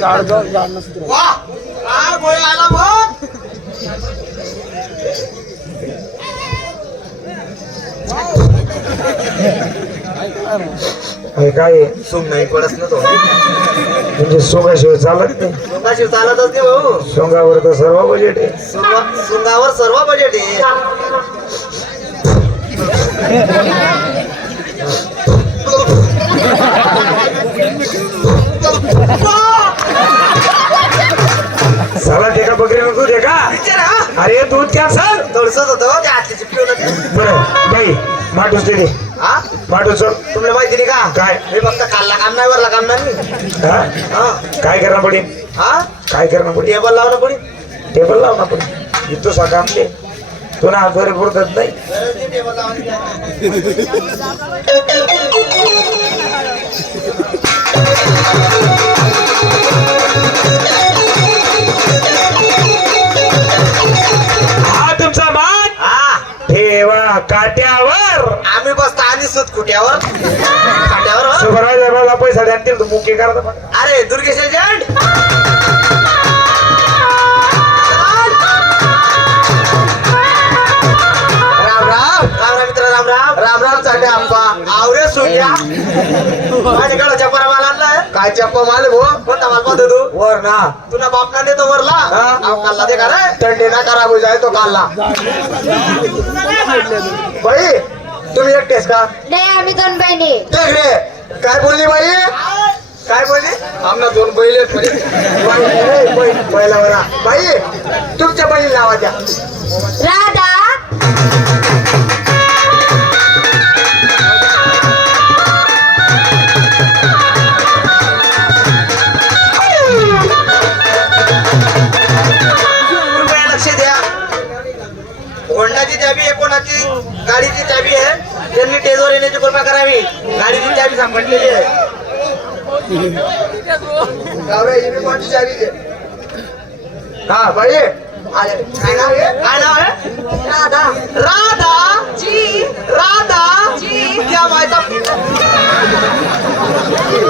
काय गोळी आला मग. हे काय सुम नाही पडत ना तो म्हणजे सोंगाशिवाय चालत नाही. सुंगाशिव चालतच नाही भाऊ. सोंगावर तर सर्व बजेट आहे. सुंगा- सुंगावर सर्व बजेट आहे. अरे दूध क्या सर. थोडसच होतं त्या आतली चिपकी बरं बाई माटूस दे हा? माटूस सोड. तुम्हाला माहिती नाही का? काय? मी फक्त कालला काम नाही वरला काम नाही. हा? हा. काय करणं पडेल हा? काय करणं पडेल टेबल लावणं पुढे टेबल लाव ना पडेल इथं साकामले तुला हातवारे पुरतत नाही. तुमचा मान हा. ठेवा काट्यावर. आम्ही बसतो आणि सुत कुट्यावर काट्यावर हो. सुपरवायझर मला पैसा द्या आणि तू मुख्य करा तर. अरे दुर्गेश एजंट राम राम. राम राम मित्र राम राम. राम राम चाटे आप्पा. आवरे सोन्या. माझ्याकडे चप्पा ना. देतो वरला. अहो, काढला ते का रे? थंडी ना खराब जाय तो काढला बाई तुम्ही एकटेच का? नाही आम्ही दोन बहिणी. देख रे. काय बोलली बाई? काय बोलली? आमना दोन बैल आहेत म्हणे. बाई, ए, बैल, बैला बरा. बाई तुमच्या बहिणी नावा द्या. राधा. गाडीची चावी आहे. त्यांनी टेजवर येण्याची कृपा करावी. गाडीची चावी सापडलेली आहे. हा बळी. काय नाव आहे? राधा. राधा. जी राधा.